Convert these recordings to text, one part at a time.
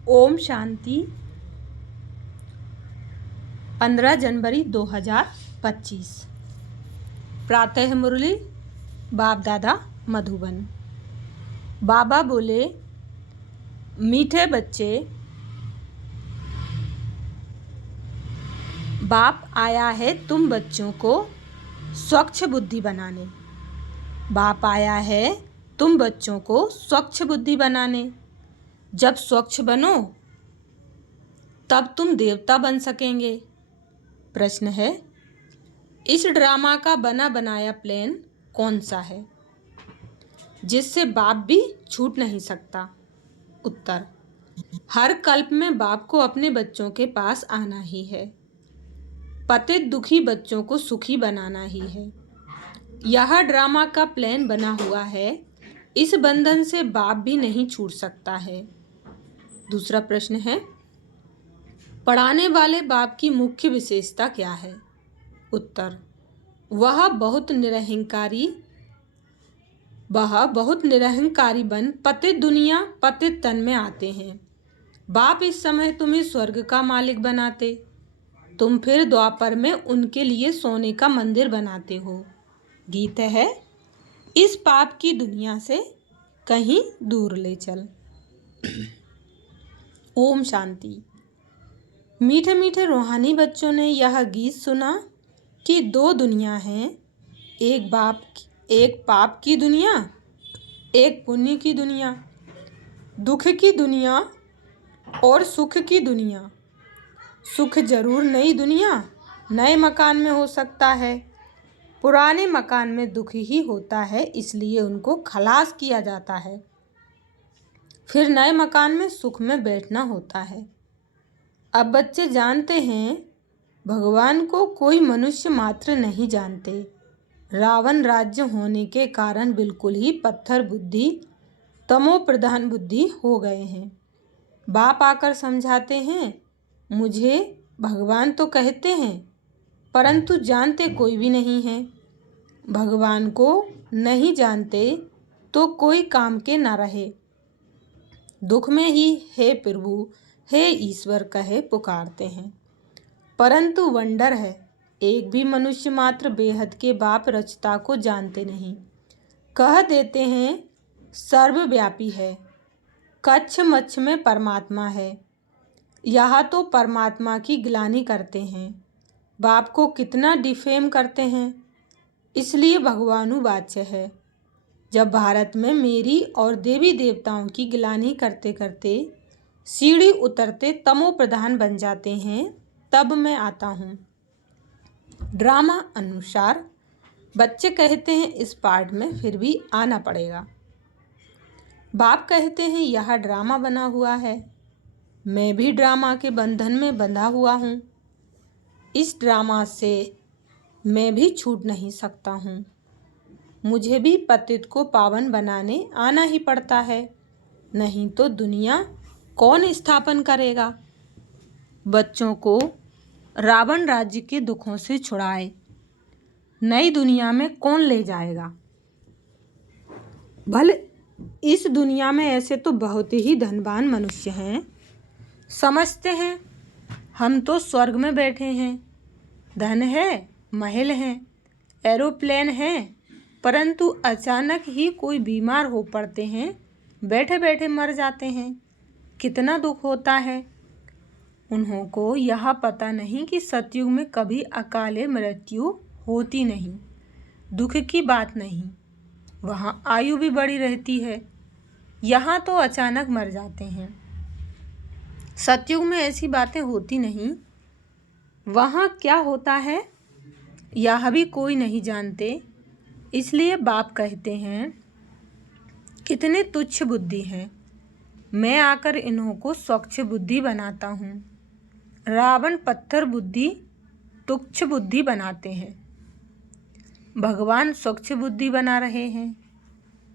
ओम शांति। 15 जनवरी 2025। प्रातः मुरली बाप दादा मधुबन। बाबा बोले, मीठे बच्चे, बाप आया है तुम बच्चों को स्वच्छ बुद्धि बनाने। बाप आया है तुम बच्चों को स्वच्छ बुद्धि बनाने। जब स्वच्छ बनो तब तुम देवता बन सकेंगे। प्रश्न है, इस ड्रामा का बना बनाया प्लान कौन सा है जिससे बाप भी छूट नहीं सकता? उत्तर, हर कल्प में बाप को अपने बच्चों के पास आना ही है। पतित दुखी बच्चों को सुखी बनाना ही है। यह ड्रामा का प्लान बना हुआ है। इस बंधन से बाप भी नहीं छूट सकता है। दूसरा प्रश्न है, पढ़ाने वाले बाप की मुख्य विशेषता क्या है? उत्तर, वह बहुत निरहंकारी बन पतित दुनिया पतित तन में आते हैं। बाप इस समय तुम्हें स्वर्ग का मालिक बनाते, तुम फिर द्वापर में उनके लिए सोने का मंदिर बनाते हो। गीत है, इस पाप की दुनिया से कहीं दूर ले चल। ओम शांति। मीठे मीठे रूहानी बच्चों ने यह गीत सुना कि दो दुनिया हैं, एक पाप की दुनिया, एक पुण्य की दुनिया, दुख की दुनिया और सुख की दुनिया। सुख जरूर नई दुनिया नए मकान में हो सकता है। पुराने मकान में दुख ही होता है, इसलिए उनको खलास किया जाता है। फिर नए मकान में सुख में बैठना होता है। अब बच्चे जानते हैं भगवान को कोई मनुष्य मात्र नहीं जानते। रावण राज्य होने के कारण बिल्कुल ही पत्थर बुद्धि, तमो प्रधान बुद्धि हो गए हैं। बाप आकर समझाते हैं, मुझे भगवान तो कहते हैं परंतु जानते कोई भी नहीं है। भगवान को नहीं जानते तो कोई काम के न रहे। दुख में ही हे प्रभु हे ईश्वर कहे पुकारते हैं, परंतु वंडर है, एक भी मनुष्य मात्र बेहद के बाप रचता को जानते नहीं। कह देते हैं सर्वव्यापी है, कच्छ मच्छ में परमात्मा है। यह तो परमात्मा की गिलानी करते हैं। बाप को कितना डिफेम करते हैं, इसलिए भगवानुवाच्य है। जब भारत में मेरी और देवी देवताओं की गिलानी करते करते सीढ़ी उतरते तमो प्रधान बन जाते हैं, तब मैं आता हूँ। ड्रामा अनुसार बच्चे कहते हैं इस पार्ट में फिर भी आना पड़ेगा। बाप कहते हैं यह ड्रामा बना हुआ है, मैं भी ड्रामा के बंधन में बंधा हुआ हूँ। इस ड्रामा से मैं भी छूट नहीं सकता हूँ। मुझे भी पतित को पावन बनाने आना ही पड़ता है, नहीं तो दुनिया कौन स्थापन करेगा? बच्चों को रावण राज्य के दुखों से छुड़ाए नई दुनिया में कौन ले जाएगा? भले इस दुनिया में ऐसे तो बहुत ही धनवान मनुष्य हैं, समझते हैं हम तो स्वर्ग में बैठे हैं, धन है, महल हैं, एरोप्लेन हैं, परंतु अचानक ही कोई बीमार हो पड़ते हैं, बैठे बैठे मर जाते हैं। कितना दुख होता है। उन्हों को यह पता नहीं कि सतयुग में कभी अकाले मृत्यु होती नहीं। दुख की बात नहीं, वहाँ आयु भी बड़ी रहती है। यहाँ तो अचानक मर जाते हैं। सतयुग में ऐसी बातें होती नहीं। वहाँ क्या होता है यह भी कोई नहीं जानते, इसलिए बाप कहते हैं कितने तुच्छ बुद्धि हैं, मैं आकर इन्हों को स्वच्छ बुद्धि बनाता हूँ। रावण पत्थर बुद्धि तुच्छ बुद्धि बनाते हैं, भगवान स्वच्छ बुद्धि बना रहे हैं।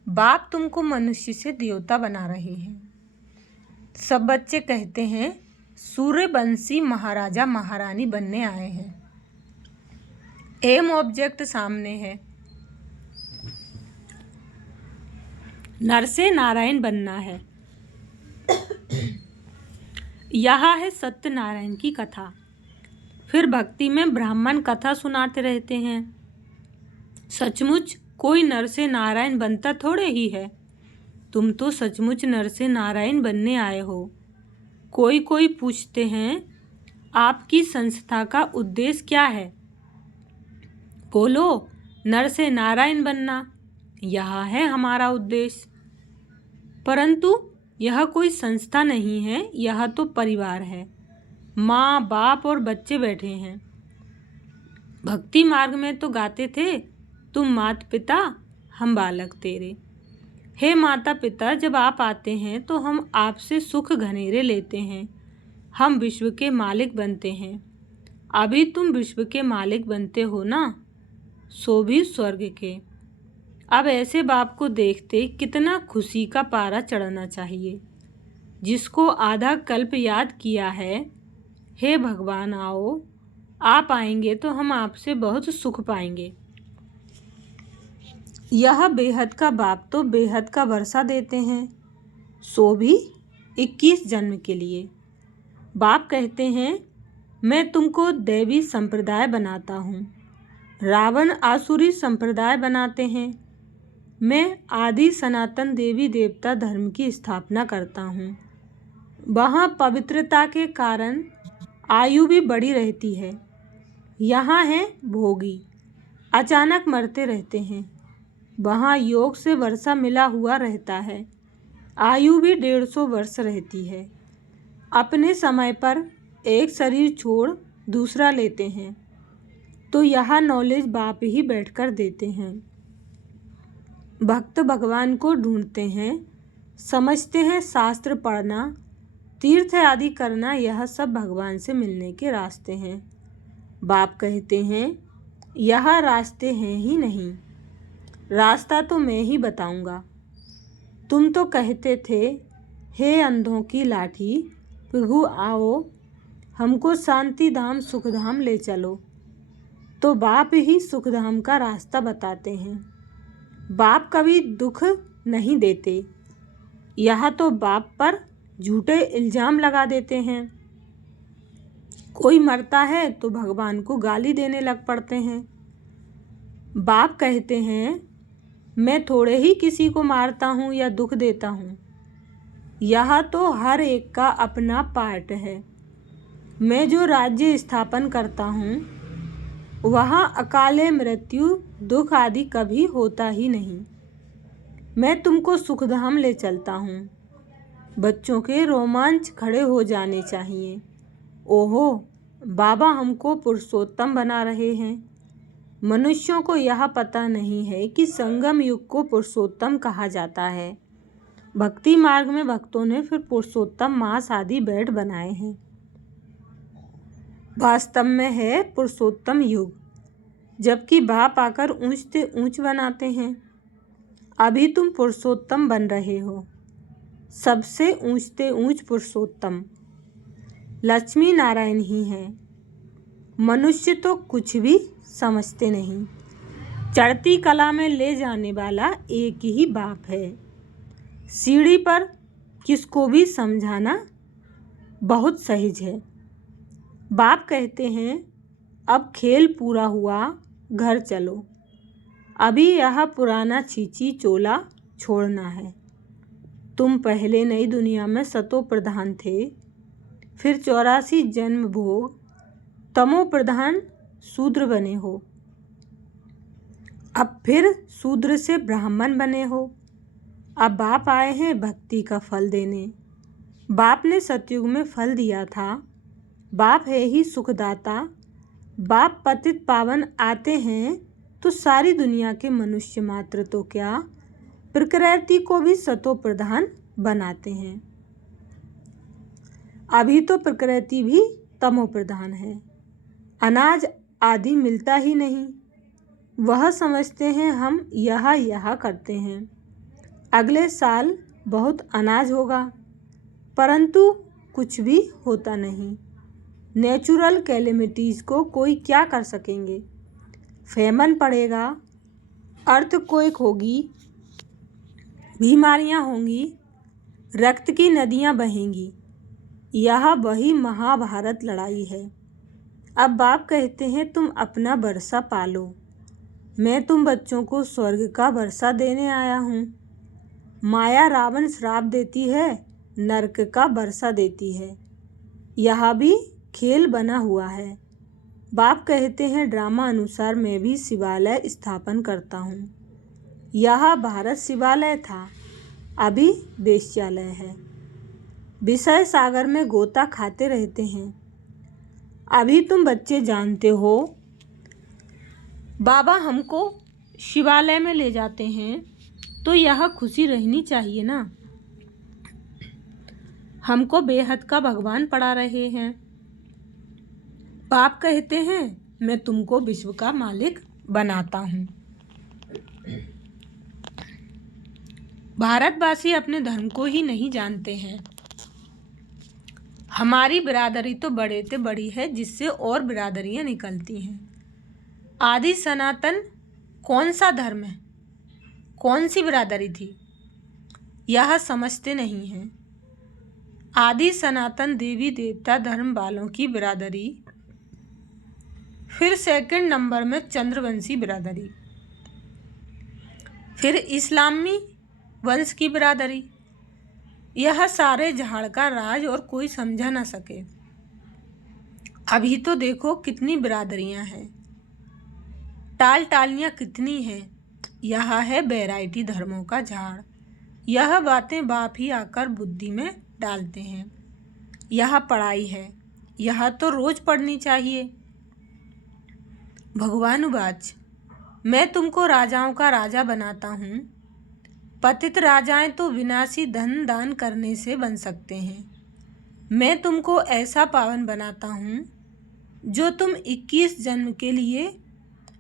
बाप तुमको मनुष्य से देवता बना रहे हैं। सब बच्चे कहते हैं सूर्यवंशी महाराजा महारानी बनने आए हैं। एम ऑब्जेक्ट सामने है, नर से नारायण बनना है। यह है सत्यनारायण की कथा। फिर भक्ति में ब्राह्मण कथा सुनाते रहते हैं। सचमुच कोई नर से नारायण बनता थोड़े ही है। तुम तो सचमुच नर से नारायण बनने आए हो। कोई कोई पूछते हैं, आपकी संस्था का उद्देश्य क्या है? बोलो, नर से नारायण बनना, यह है हमारा उद्देश्य। परंतु यह कोई संस्था नहीं है, यह तो परिवार है। माँ बाप और बच्चे बैठे हैं। भक्ति मार्ग में तो गाते थे, तुम माता पिता हम बालक तेरे। हे माता पिता, जब आप आते हैं तो हम आपसे सुख घनेरे लेते हैं। हम विश्व के मालिक बनते हैं। अभी तुम विश्व के मालिक बनते हो ना, सो भी स्वर्ग के। अब ऐसे बाप को देखते कितना खुशी का पारा चढ़ना चाहिए। जिसको आधा कल्प याद किया है, हे भगवान आओ, आप आएंगे तो हम आपसे बहुत सुख पाएंगे। यह बेहद का बाप तो बेहद का वर्षा देते हैं, सो भी 21 जन्म के लिए। बाप कहते हैं, मैं तुमको दैवी संप्रदाय बनाता हूँ। रावण आसुरी संप्रदाय बनाते हैं। मैं आदि सनातन देवी देवता धर्म की स्थापना करता हूँ। वहाँ पवित्रता के कारण आयु भी बढ़ी रहती है। यहाँ है भोगी, अचानक मरते रहते हैं। वहाँ योग से वर्षा मिला हुआ रहता है। आयु भी 150 वर्ष रहती है। अपने समय पर एक शरीर छोड़ दूसरा लेते हैं। तो यह नॉलेज बाप ही बैठकर देते हैं। भक्त भगवान को ढूंढते हैं, समझते हैं शास्त्र पढ़ना, तीर्थ आदि करना, यह सब भगवान से मिलने के रास्ते हैं। बाप कहते हैं, यह रास्ते हैं ही नहीं, रास्ता तो मैं ही बताऊंगा। तुम तो कहते थे, हे अंधों की लाठी, प्रभु आओ, हमको शांति धाम सुखधाम ले चलो। तो बाप ही सुखधाम का रास्ता बताते हैं। बाप कभी दुख नहीं देते। यह तो बाप पर झूठे इल्जाम लगा देते हैं। कोई मरता है तो भगवान को गाली देने लग पड़ते हैं। बाप कहते हैं, मैं थोड़े ही किसी को मारता हूँ या दुख देता हूँ। यह तो हर एक का अपना पार्ट है। मैं जो राज्य स्थापन करता हूँ, वहाँ अकाले मृत्यु दुख आदि कभी होता ही नहीं। मैं तुमको सुखधाम ले चलता हूँ। बच्चों के रोमांच खड़े हो जाने चाहिए। ओहो, बाबा हमको पुरुषोत्तम बना रहे हैं। मनुष्यों को यह पता नहीं है कि संगम युग को पुरुषोत्तम कहा जाता है। भक्ति मार्ग में भक्तों ने फिर पुरुषोत्तम मास आदि बेड बनाए हैं। वास्तव में है पुरुषोत्तम युग, जबकि बाप आकर ऊंचते ऊंच बनाते हैं। अभी तुम पुरुषोत्तम बन रहे हो, सबसे ऊंचते ऊंच पुरुषोत्तम लक्ष्मी नारायण ही हैं। मनुष्य तो कुछ भी समझते नहीं। चढ़ती कला में ले जाने वाला एक ही बाप है। सीढ़ी पर किसको भी समझाना बहुत सहज है। बाप कहते हैं, अब खेल पूरा हुआ, घर चलो। अभी यह पुराना चीची चोला छोड़ना है। तुम पहले नई दुनिया में सतो प्रधान थे, फिर 84 जन्म भोग तमो प्रधान शूद्र बने हो। अब फिर शूद्र से ब्राह्मण बने हो। अब बाप आए हैं भक्ति का फल देने। बाप ने सतयुग में फल दिया था। बाप है ही सुखदाता। बाप पतित पावन आते हैं तो सारी दुनिया के मनुष्य मात्र तो क्या, प्रकृति को भी सतो प्रधान बनाते हैं। अभी तो प्रकृति भी तमो प्रधान है। अनाज आदि मिलता ही नहीं। वह समझते हैं हम यह करते हैं, अगले साल बहुत अनाज होगा, परंतु कुछ भी होता नहीं। नेचुरल कैलेमिटीज़ को कोई क्या कर सकेंगे। फेमन पड़ेगा, अर्थक्वेक होगी, बीमारियां होंगी, रक्त की नदियां बहेंगी। यह वही महाभारत लड़ाई है। अब बाप कहते हैं तुम अपना वर्षा पालो, मैं तुम बच्चों को स्वर्ग का वर्षा देने आया हूँ। माया रावण श्राप देती है, नरक का वर्षा देती है। यह भी खेल बना हुआ है। बाप कहते हैं ड्रामा अनुसार मैं भी शिवालय स्थापन करता हूँ। यह भारत शिवालय था, अभी वेश्यालय है। विषय सागर में गोता खाते रहते हैं। अभी तुम बच्चे जानते हो बाबा हमको शिवालय में ले जाते हैं तो यह खुशी रहनी चाहिए ना। हमको बेहद का भगवान पढ़ा रहे हैं। बाप कहते हैं मैं तुमको विश्व का मालिक बनाता हूँ। भारतवासी अपने धर्म को ही नहीं जानते हैं। हमारी बिरादरी तो बड़े से बड़ी है, जिससे और बिरादरियां निकलती हैं। आदि सनातन कौन सा धर्म है, कौन सी बिरादरी थी, यह समझते नहीं हैं। आदि सनातन देवी देवता धर्म वालों की बिरादरी, फिर सेकंड नंबर में चंद्रवंशी बिरादरी, फिर इस्लामी वंश की बिरादरी। यह सारे झाड़ का राज और कोई समझा ना सके। अभी तो देखो कितनी बिरादरियां हैं, टालियां कितनी हैं। यह है वैरायटी धर्मों का झाड़। यह बातें बाप ही आकर बुद्धि में डालते हैं। यह पढ़ाई है, यह तो रोज पढ़नी चाहिए। भगवान उवाच, मैं तुमको राजाओं का राजा बनाता हूँ। पतित राजाएं तो विनाशी धन दान करने से बन सकते हैं। मैं तुमको ऐसा पावन बनाता हूँ जो तुम 21 जन्म के लिए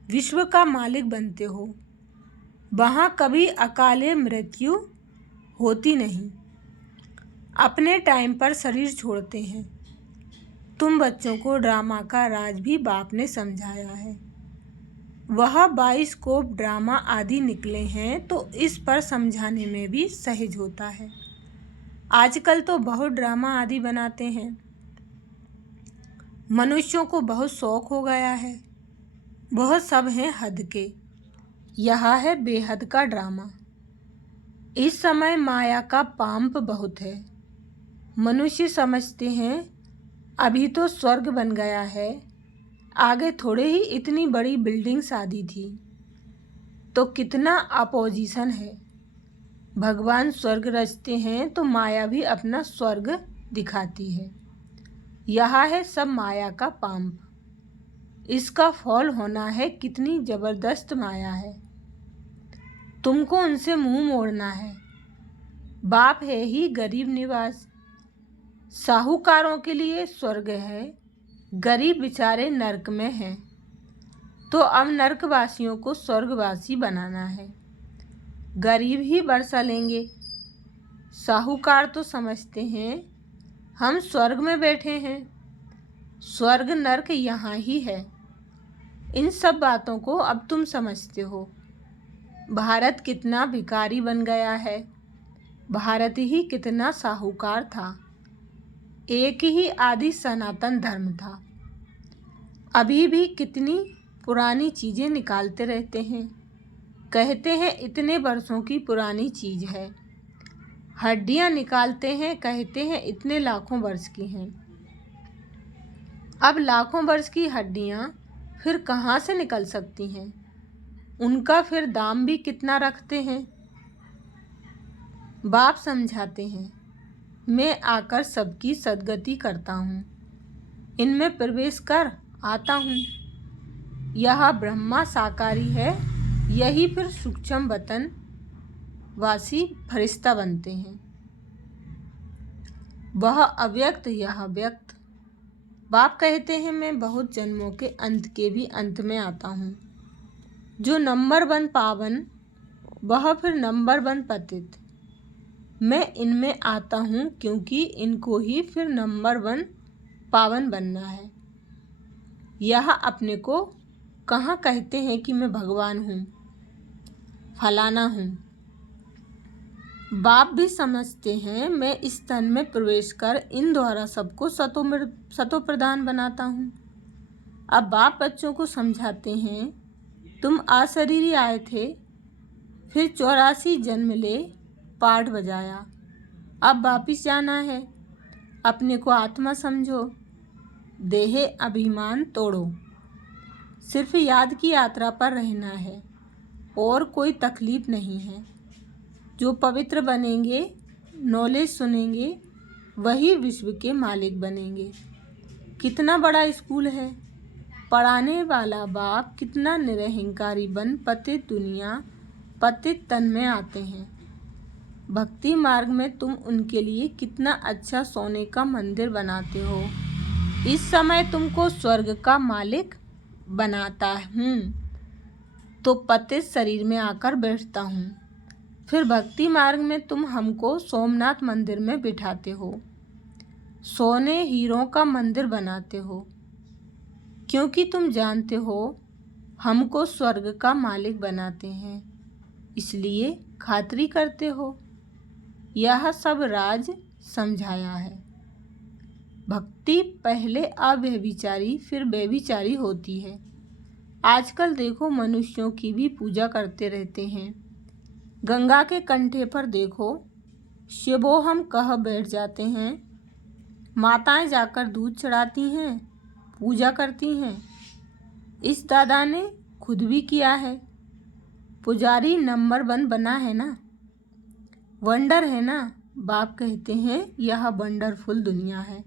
विश्व का मालिक बनते हो। वहाँ कभी अकाले मृत्यु होती नहीं। अपने टाइम पर शरीर छोड़ते हैं। तुम बच्चों को ड्रामा का राज भी बाप ने समझाया है। वह बाइस्कोप ड्रामा आदि निकले हैं तो इस पर समझाने में भी सहज होता है। आजकल तो बहुत ड्रामा आदि बनाते हैं। मनुष्यों को बहुत शौक हो गया है। बहुत सब हैं हद के। यह है बेहद का ड्रामा। इस समय माया का पांप बहुत है। मनुष्य समझते हैं अभी तो स्वर्ग बन गया है, आगे थोड़े ही इतनी बड़ी बिल्डिंग शादी थी। तो कितना अपोजिशन है। भगवान स्वर्ग रचते हैं तो माया भी अपना स्वर्ग दिखाती है। यह है सब माया का पांप। इसका फॉल होना है। कितनी जबरदस्त माया है। तुमको उनसे मुंह मोड़ना है। बाप है ही गरीब निवास। साहूकारों के लिए स्वर्ग है, गरीब बेचारे नरक में हैं। तो अब नरकवासियों को स्वर्गवासी बनाना है। गरीब ही बरसा लेंगे। साहूकार तो समझते हैं हम स्वर्ग में बैठे हैं। स्वर्ग नरक यहाँ ही है। इन सब बातों को अब तुम समझते हो। भारत कितना भिखारी बन गया है। भारत ही कितना साहूकार था। एक ही आदि सनातन धर्म था। अभी भी कितनी पुरानी चीज़ें निकालते रहते हैं। कहते हैं इतने वर्षों की पुरानी चीज़ है। हड्डियाँ निकालते हैं, कहते हैं इतने लाखों वर्ष की हैं। अब लाखों वर्ष की हड्डियाँ फिर कहाँ से निकल सकती हैं। उनका फिर दाम भी कितना रखते हैं। बाप समझाते हैं मैं आकर सबकी सद्गति करता हूँ। इनमें प्रवेश कर आता हूँ। यह ब्रह्मा साकारी है। यही फिर सूक्ष्म वतन वासी फरिश्ता बनते हैं। वह अव्यक्त, यह व्यक्त। बाप कहते हैं मैं बहुत जन्मों के अंत के भी अंत में आता हूँ। जो नंबर 1 पावन, वह फिर नंबर 1 पतित। मैं इनमें आता हूँ क्योंकि इनको ही फिर नंबर 1 पावन बनना है। यह अपने को कहाँ कहते हैं कि मैं भगवान हूँ, फलाना हूँ। बाप भी समझते हैं मैं इस तन में प्रवेश कर इन द्वारा सबको सतो प्रधान बनाता हूँ। अब बाप बच्चों को समझाते हैं, तुम अशरीरी आए थे, फिर 84 जन्म ले पाठ बजाया, अब वापिस जाना है। अपने को आत्मा समझो, देह अभिमान तोड़ो, सिर्फ याद की यात्रा पर रहना है और कोई तकलीफ नहीं है। जो पवित्र बनेंगे, नॉलेज सुनेंगे, वही विश्व के मालिक बनेंगे। कितना बड़ा स्कूल है। पढ़ाने वाला बाप कितना निरहंकारी बन पतित दुनिया पतित तन में आते हैं। भक्ति मार्ग में तुम उनके लिए कितना अच्छा सोने का मंदिर बनाते हो। इस समय तुमको स्वर्ग का मालिक बनाता हूँ तो पतित शरीर में आकर बैठता हूँ। फिर भक्ति मार्ग में तुम हमको सोमनाथ मंदिर में बिठाते हो, सोने हीरों का मंदिर बनाते हो, क्योंकि तुम जानते हो हमको स्वर्ग का मालिक बनाते हैं, इसलिए खातिरी करते हो। यह सब राज समझाया है। भक्ति पहले अव्यभिचारी फिर व्यभिचारी होती है। आजकल देखो मनुष्यों की भी पूजा करते रहते हैं। गंगा के कंठे पर देखो शिवो हम कह बैठ जाते हैं। माताएं जाकर दूध चढ़ाती हैं, पूजा करती हैं। इस दादा ने खुद भी किया है। पुजारी नंबर 1 बना है ना। वंडर है ना। बाप कहते हैं यह वंडरफुल दुनिया है।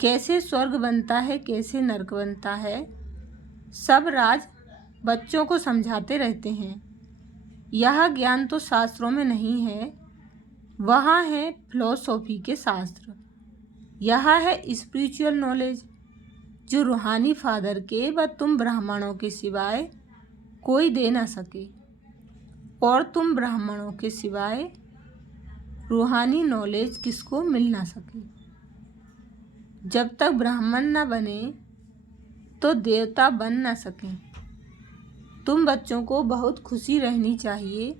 कैसे स्वर्ग बनता है, कैसे नरक बनता है, सब राज बच्चों को समझाते रहते हैं। यह ज्ञान तो शास्त्रों में नहीं है, वहाँ है फिलॉसफी के शास्त्र। यह है स्पिरिचुअल नॉलेज जो रूहानी फादर के व तुम ब्राह्मणों के सिवाय कोई दे ना सके, और तुम ब्राह्मणों के सिवाय रूहानी नॉलेज किसको मिल ना सके। जब तक ब्राह्मण न बने तो देवता बन ना सकें। तुम बच्चों को बहुत खुशी रहनी चाहिए।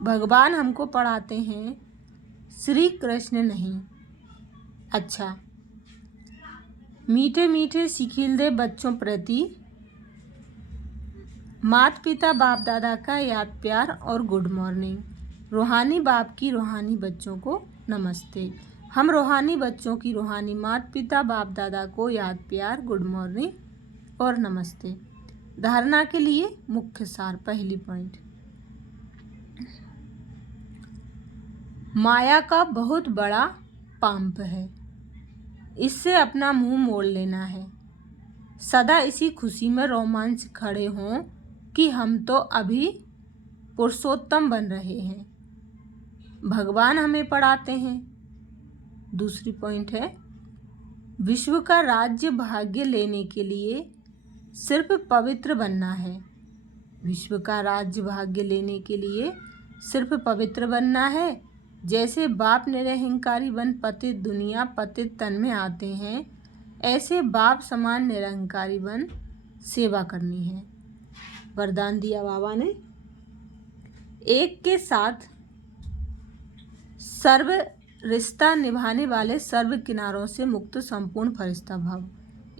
भगवान हमको पढ़ाते हैं, श्री कृष्ण नहीं। अच्छा, मीठे मीठे सिखिलदे बच्चों प्रति माता पिता बाप दादा का याद प्यार और गुड मॉर्निंग। रूहानी बाप की रूहानी बच्चों को नमस्ते। हम रूहानी बच्चों की रूहानी माता पिता बाप दादा को याद प्यार, गुड मॉर्निंग और नमस्ते। धारणा के लिए मुख्य सार। पहली पॉइंट, माया का बहुत बड़ा पंप है, इससे अपना मुंह मोड़ लेना है। सदा इसी खुशी में रोमांच खड़े हों कि हम तो अभी पुरुषोत्तम बन रहे हैं। भगवान हमें पढ़ाते हैं। दूसरी पॉइंट है, विश्व का राज्य भाग्य लेने के लिए सिर्फ पवित्र बनना है। विश्व का राज्य भाग्य लेने के लिए सिर्फ पवित्र बनना है। जैसे बाप निरहंकारी बन पतित दुनिया पतित तन में आते हैं, ऐसे बाप समान निरहंकारी बन सेवा करनी है। वरदान दिया बाबा ने, एक के साथ सर्व रिश्ता निभाने वाले सर्व किनारों से मुक्त संपूर्ण फरिश्ता भाव।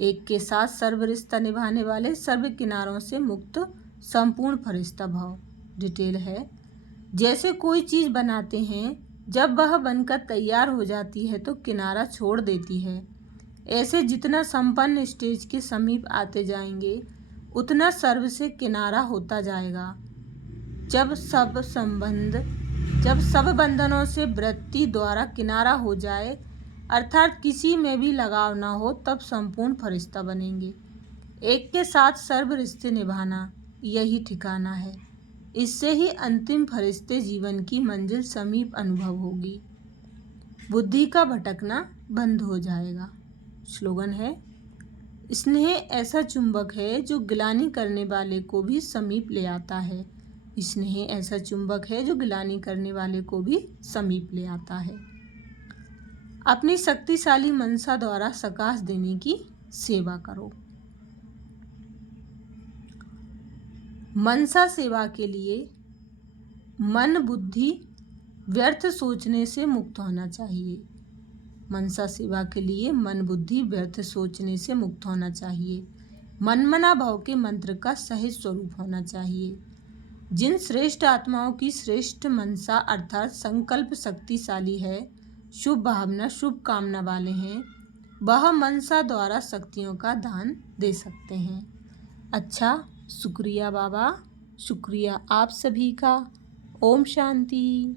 एक के साथ सर्व रिश्ता निभाने वाले सर्व किनारों से मुक्त संपूर्ण फरिश्ता भाव। डिटेल है, जैसे कोई चीज़ बनाते हैं, जब वह बनकर तैयार हो जाती है तो किनारा छोड़ देती है। ऐसे जितना संपन्न स्टेज के समीप आते जाएंगे उतना सर्व से किनारा होता जाएगा। जब सब बंधनों से वृत्ति द्वारा किनारा हो जाए, अर्थात किसी में भी लगाव ना हो, तब संपूर्ण फरिश्ता बनेंगे। एक के साथ सर्व रिश्ते निभाना, यही ठिकाना है। इससे ही अंतिम फरिश्ते जीवन की मंजिल समीप अनुभव होगी। बुद्धि का भटकना बंद हो जाएगा। स्लोगन है, स्नेह ऐसा चुंबक है जो गिलानी करने वाले को भी समीप ले आता है। स्नेह ऐसा चुंबक है जो गिलानी करने वाले को भी समीप ले आता है। अपनी शक्तिशाली मनसा द्वारा सकाश देने की सेवा करो। मनसा सेवा के लिए मन, बुद्धि व्यर्थ सोचने से मुक्त होना चाहिए। मनसा सेवा के लिए मन बुद्धि व्यर्थ सोचने से मुक्त होना चाहिए। मनमना भाव के मंत्र का सहज स्वरूप होना चाहिए। जिन श्रेष्ठ आत्माओं की श्रेष्ठ मनसा अर्थात संकल्प शक्तिशाली है, शुभ भावना शुभ कामना वाले हैं, वह मनसा द्वारा शक्तियों का दान दे सकते हैं। अच्छा, शुक्रिया बाबा, शुक्रिया आप सभी का। ओम शांति।